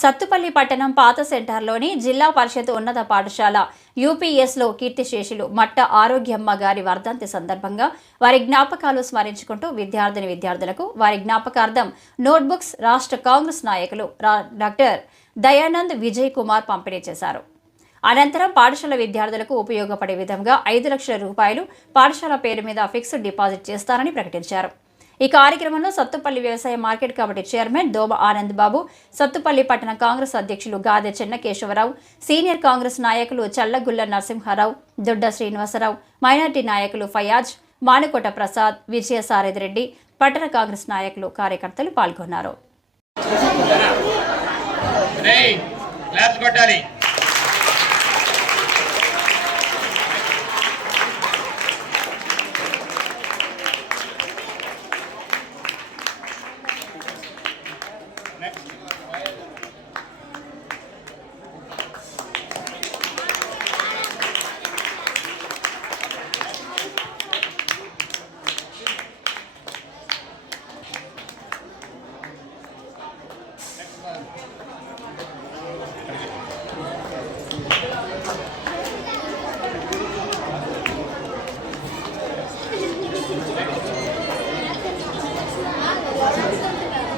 సత్తుపల్లి పట్టణం పాత సెంటర్లోని జిల్లా పరిషత్ ఉన్నత పాఠశాల యూపీఎస్లో కీర్తిశేషులు మట్ట ఆరోగ్యమ్మ గారి వర్ధంతి సందర్భంగా వారి జ్ఞాపకాలు స్మరించుకుంటూ విద్యార్థులకు వారి జ్ఞాపకార్థం నోట్బుక్స్ రాష్ట్ర కాంగ్రెస్ నాయకులు డాక్టర్ దయానంద్ విజయ్ కుమార్ పంపిణీ చేశారు. అనంతరం పాఠశాల విద్యార్థులకు ఉపయోగపడే విధంగా 5 లక్షల రూపాయలు పాఠశాల పేరు మీద ఫిక్స్డ్ డిపాజిట్ చేస్తారని ప్రకటించారు. ఈ కార్యక్రమంలో సత్తుపల్లి వ్యవసాయ మార్కెట్ కమిటీ చైర్మన్ దోమ ఆనంద్ బాబు, సత్తుపల్లి పట్టణ కాంగ్రెస్ అధ్యక్షులు గాదె చెన్నకేశవరావు, సీనియర్ కాంగ్రెస్ నాయకులు చల్లగుల్ల నరసింహారావు, దొడ్డ శ్రీనివాసరావు, మైనార్టీ నాయకులు ఫయాజ్, మానుకోట ప్రసాద్, విజయసారథి రెడ్డి, పట్టణ కాంగ్రెస్ నాయకులు, కార్యకర్తలు పాల్గొన్నారు.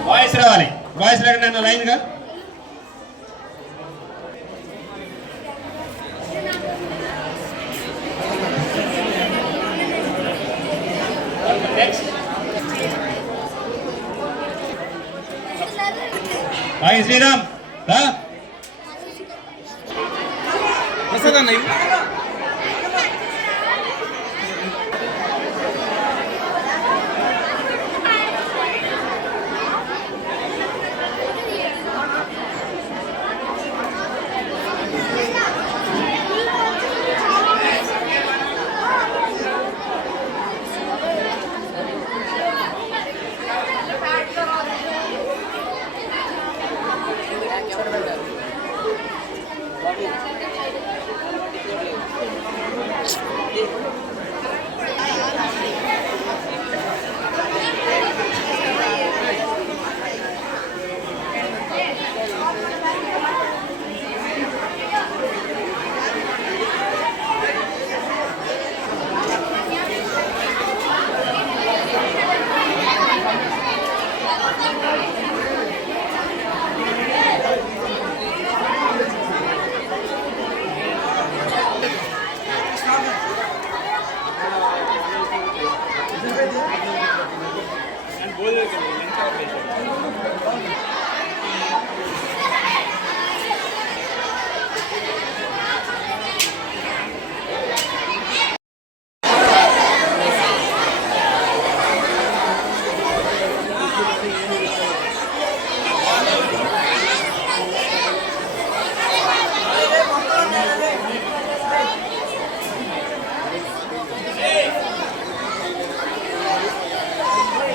వాయిస్ రావాలి. వాయిస్ లేకుండా లైన్గా శ్రీరామ్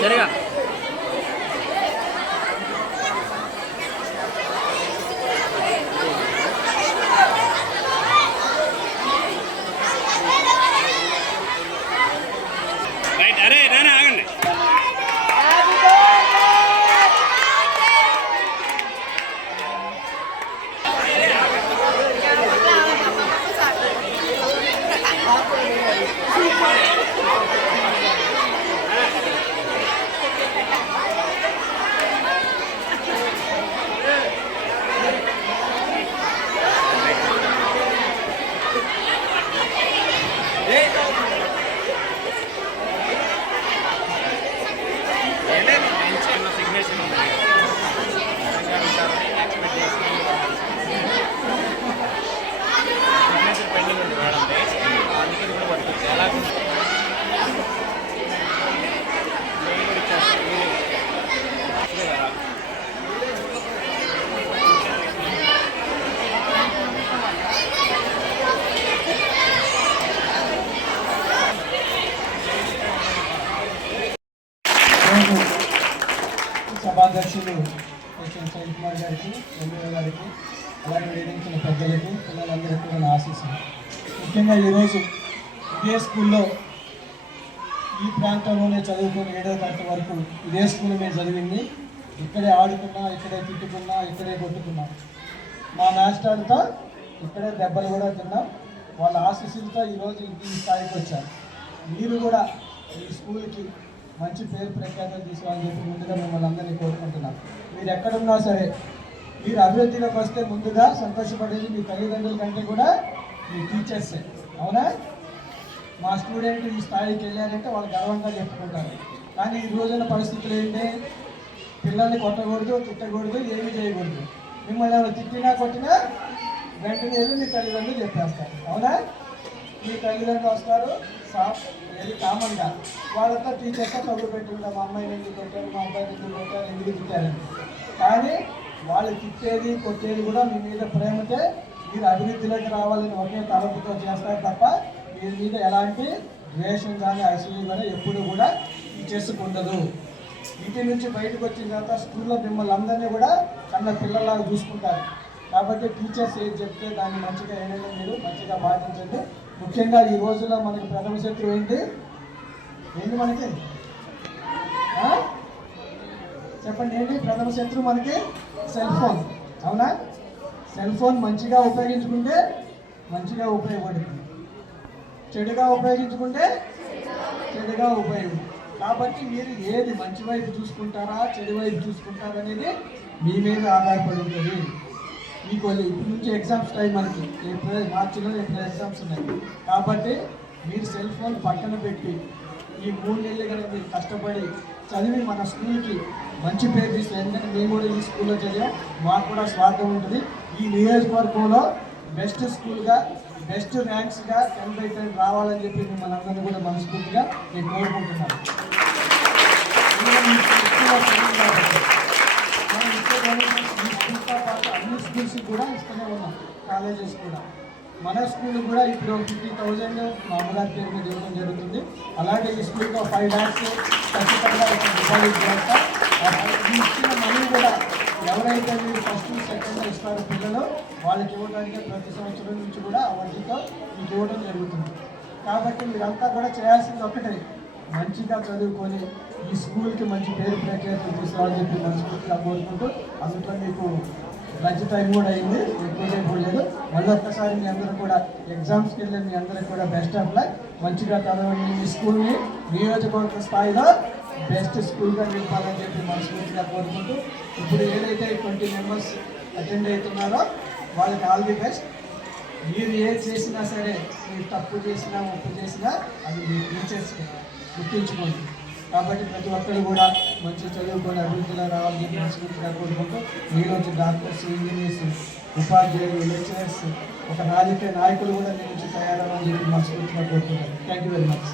జరగా అరే రానా ఆగండి. సభాధ్యక్షులు సైన్ కుమార్ గారికి, ఎంఏ గారికి, అలాగే వేదించిన పెద్దలకు, పిల్లలందరికీ కూడా ఆశీస్సులు. ముఖ్యంగా ఈరోజు ఇదే స్కూల్లో ఈ ప్రాంతంలోనే చదువుకుని 7వ తరగతి వరకు ఇదే స్కూల్ మీద చదివింది. ఇక్కడే ఆడుకున్నా, ఇక్కడే తిట్టుకున్నా, ఇక్కడే కొట్టుకున్నాం. మా మాస్టర్తో ఇక్కడే దెబ్బలు కూడా తిన్నాం. వాళ్ళ ఆశీస్సులతో ఈరోజు ఈ స్థాయికి వచ్చారు. మీరు కూడా ఈ స్కూల్కి మంచి పేరు ప్రఖ్యాతలు తీసుకోవాలని చెప్పి ముందుగా మిమ్మల్ని అందరినీ కోరుకుంటున్నాం. మీరు ఎక్కడున్నా సరే మీరు అభివృద్ధిలోకి వస్తే ముందుగా సంతోషపడేది మీ తల్లిదండ్రుల కంటే కూడా మీ టీచర్సే. అవునా? మా స్టూడెంట్ ఈ స్థాయికి వెళ్ళారంటే వాళ్ళు గర్వంగా చెప్పుకుంటారు. కానీ ఈ రోజున పరిస్థితులు ఏంటి? పిల్లల్ని కొట్టకూడదు, తిట్టకూడదు, ఏమీ చేయకూడదు. మిమ్మల్ని ఎవరు తిట్టినా కొట్టినా వెంటనే వెళ్ళి మీ తల్లిదండ్రులు చెప్పేస్తారు. అవునా? మీ తల్లిదండ్రులు వస్తారు, ఇది కామన్గా వాళ్ళతో టీచర్స్తో కబురు పెట్టుకుంటారు. మా అమ్మాయిని ఎందుకు కొట్టారు, మా అబ్బాయిని ఎందుకు కొట్టారు, ఎందుకు తిట్టారని. కానీ వాళ్ళు తిట్టేది కొట్టేది కూడా మీ మీద ప్రేమతే మీరు అభివృద్ధిలోకి రావాలని ఒకే తలపుతో చేస్తారు తప్ప మీ మీద ఎలాంటి ద్వేషం కానీ అసూయ కానీ ఎప్పుడు కూడా చేసుకుండదు. ఇంటి నుంచి బయటకు వచ్చిన తర్వాత స్కూల్లో మిమ్మల్ని అందరినీ కూడా కన్న పిల్లల్లాగా చూసుకుంటారు. కాబట్టి టీచర్స్ ఏది చెప్తే దాన్ని మంచిగా ఏదైనా మీరు మంచిగా పాటించండి. ముఖ్యంగా ఈ రోజుల్లో మనకి ప్రథమ శత్రువు ఏంటి మనకి? చెప్పండి, ఏంటి ప్రథమ శత్రువు మనకి? Cell phone. అవునా? సెల్ ఫోన్ మంచిగా ఉపయోగించుకుంటే మంచిగా ఉపయోగపడుతుంది, చెడుగా ఉపయోగించుకుంటే చెడుగా ఉపయోగం. కాబట్టి మీరు ఏది మంచి వైపు చూసుకుంటారా, చెడు వైపు చూసుకుంటారా అనేది మీ మీద ఆధారపడి ఉంటుంది. మీకు ఇప్పటి నుంచి ఎగ్జామ్స్ టైం మనకి మార్చిలో ఏప్రిల్ ఎగ్జామ్స్ ఉన్నాయి. కాబట్టి మీరు సెల్ ఫోన్ పక్కన పెట్టి ఈ 3 నెలలు కనుక మీరు కష్టపడి చదివి మన స్కూల్కి మంచి పేరు తీస్తే, ఎందుకంటే మేము కూడా ఈ స్కూల్లో చదివాం, మాకు కూడా స్వార్థం ఉంటుంది. ఈ నియోజకవర్గంలో బెస్ట్ స్కూల్గా, బెస్ట్ ర్యాంక్స్గా 10/10 రావాలని చెప్పి మిమ్మల్ని అందరినీ కూడా మనస్ఫూర్తిగా నేను కోరుకుంటున్నాను. అన్ని స్కూల్స్ కూడా ఇస్తూనే ఉన్నాం, కాలేజెస్ కూడా. మన స్కూల్ కూడా ఇప్పుడు 50,000 మా అమ్మగారి పేరు మీద ఇవ్వడం జరుగుతుంది. అలాగే ఈ స్కూల్కి 5 lakhs ఖచ్చితంగా డిపాజిట్ చేస్తాం. ఈ ఇచ్చిన మనీ కూడా ఎవరైతే మీరు ఫస్ట్ సెకండ్ ఇస్తారో పిల్లలు వాళ్ళకి ఇవ్వడానికి ప్రతి సంవత్సరం నుంచి కూడా ఆ వడ్డీతో మీకు ఇవ్వడం జరుగుతుంది. కాబట్టి మీరంతా కూడా చేయాల్సింది ఒకటే, మంచిగా చదువుకొని ఈ స్కూల్కి మంచి పేరు ప్రఖ్యాతులు తీసుకోవాలని చెప్పి మనస్ఫూర్తిగా కోరుకుంటూ, అందులో మీకు లంచ్ టైం కూడా అయింది, ఎక్కువ లేదు. మళ్ళీ ఒక్కసారి మీ అందరూ కూడా ఎగ్జామ్స్కి వెళ్ళి మీ అందరికి కూడా బెస్ట్ ఆఫ్ లక్. మంచిగా చదవండి, మీ స్కూల్ని నియోజకవర్గ స్థాయిలో బెస్ట్ స్కూల్గా నింపాలని చెప్పి మనస్ఫూర్తిగా కోరుకుంటూ, ఇప్పుడు ఏదైతే 20 members అటెండ్ అవుతున్నారో వాళ్ళకి ఆల్ ది బెస్ట్. మీరు ఏది చేసినా సరే, మీరు తప్పు చేసినా ఒప్పు చేసినా అది మీ టీచర్స్ గుర్తుంచుకోండి. కాబట్టి ప్రతి ఒక్కరు కూడా మంచి చదువుకొని అభివృద్ధిలో రావాలని మనస్ఫూర్తిగా కోరుకుంటూ, ఈరోజు డాక్టర్స్, ఇంజనీర్స్, ఉపాధ్యాయులు, లెక్చరర్స్, ఒక రాజకీయ నాయకులు కూడా మీ నుంచి తయారవ్వాలని చెప్పి మనస్ఫూర్తిగా కోరుకుంటాను. Thank you very much.